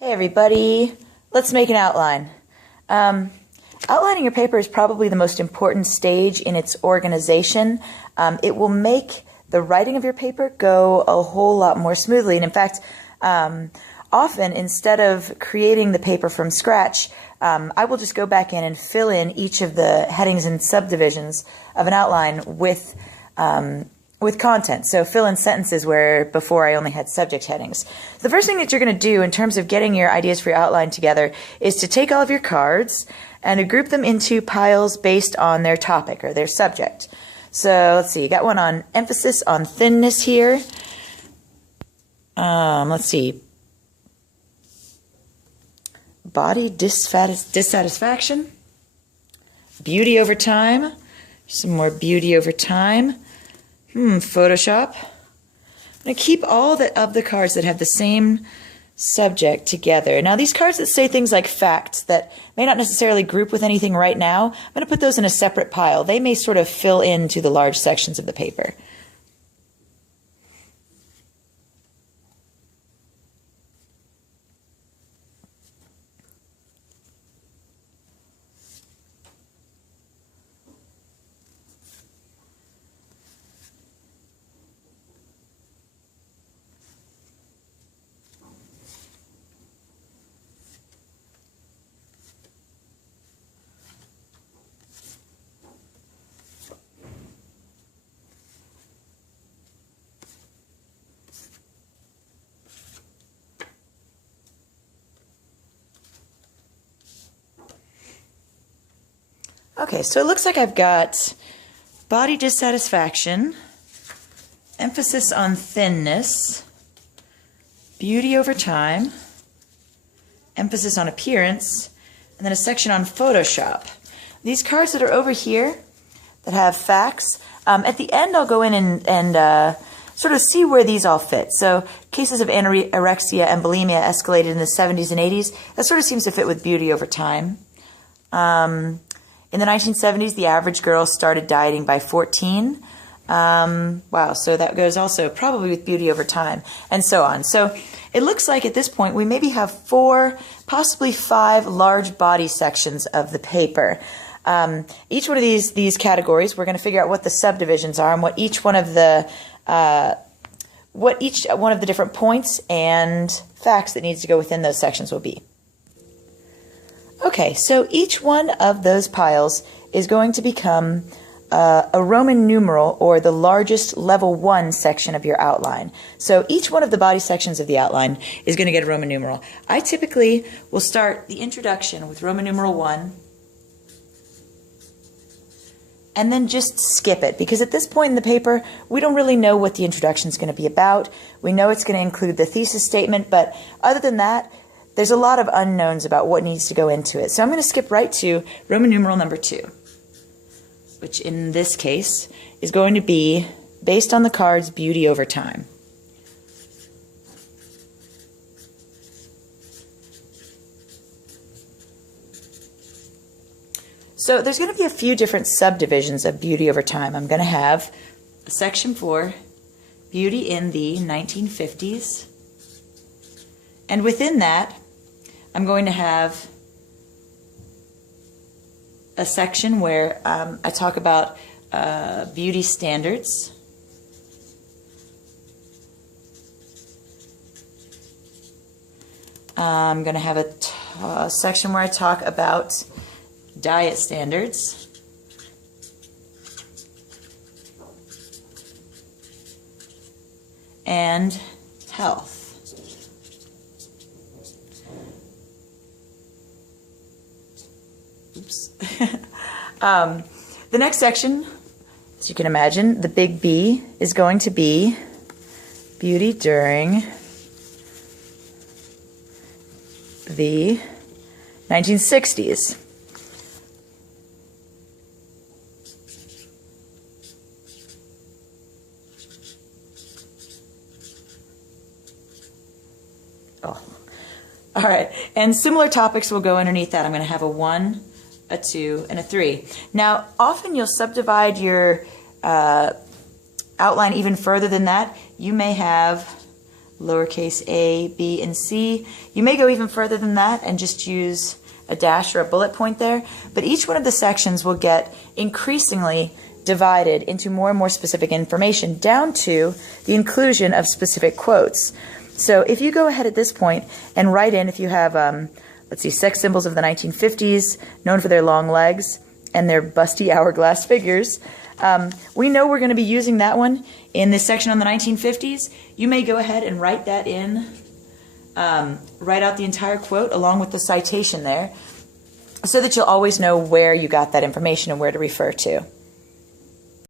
Hey everybody, let's make an outline. Outlining your paper is probably the most important stage in its organization. It will make the writing of your paper go a whole lot more smoothly. And in fact, often instead of creating the paper from scratch, I will just go back in and fill in each of the headings and subdivisions of an outline with content. So fill in sentences where before I only had subject headings. The first thing that you're going to do in terms of getting your ideas for your outline together is to take all of your cards and to group them into piles based on their topic or their subject. So let's see, you got one on emphasis on thinness here. Let's see. Body dissatisfaction. Beauty over time. Some more beauty over time. Photoshop. I'm going to keep all of the cards that have the same subject together. Now, these cards that say things like facts that may not necessarily group with anything right now, I'm going to put those in a separate pile. They may sort of fill into the large sections of the paper. Okay, so it looks like I've got body dissatisfaction, emphasis on thinness, beauty over time, emphasis on appearance, and then a section on Photoshop. These cards that are over here that have facts, at the end I'll go in and sort of see where these all fit. So cases of anorexia and bulimia escalated in the 70s and 80s. That sort of seems to fit with beauty over time. In the 1970s, the average girl started dieting by 14. Wow, so that goes also probably with beauty over time, and so on. So it looks like at this point we maybe have 4, possibly 5 large body sections of the paper. Each one of these categories, we're going to figure out what the subdivisions are and what each one of the different points and facts that needs to go within those sections will be. Okay, so each one of those piles is going to become a Roman numeral, or the largest level 1 section of your outline. So each one of the body sections of the outline is going to get a Roman numeral. I typically will start the introduction with Roman numeral 1, and then just skip it, because at this point in the paper, we don't really know what the introduction is going to be about. We know it's going to include the thesis statement, but other than that, there's a lot of unknowns about what needs to go into it. So I'm going to skip right to Roman numeral number 2, which in this case is going to be, based on the cards, beauty over time. So there's going to be a few different subdivisions of beauty over time. I'm going to have a section for beauty in the 1950s. And within that, I'm going to have a section where I talk about beauty standards. I'm going to have a section where I talk about diet standards. And health. Oops. The next section, as you can imagine, the big B is going to be beauty during the 1960s. Oh. All right, and similar topics will go underneath that. I'm going to have a 1, a 2, and a 3. Now, often you'll subdivide your outline even further than that. You may have lowercase a, b, and c. You may go even further than that and just use a dash or a bullet point there, but each one of the sections will get increasingly divided into more and more specific information down to the inclusion of specific quotes. So if you go ahead at this point and write in, if you have, let's see, sex symbols of the 1950s, known for their long legs and their busty hourglass figures, we know we're going to be using that one in this section on the 1950s. You may go ahead and write that in, write out the entire quote along with the citation there, so that you'll always know where you got that information and where to refer to.